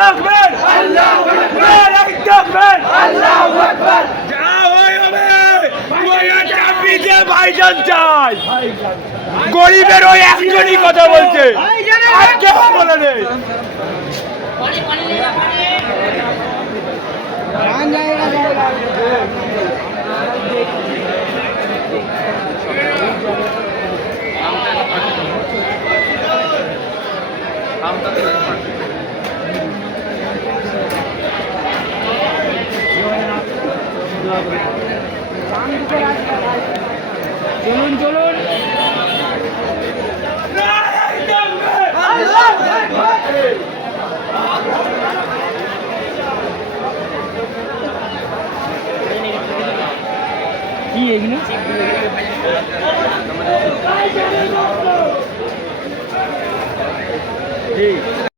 আকবার আল্লাহু আকবার আকবার আল্লাহু আকবার যা হয় হবে ওয়া চাপিতে ভাইজান চাই গরিবের ওই একজনই কথা বলছে আর কেউ বলে নেই চলুন চলুন কি এগুলো ঠিক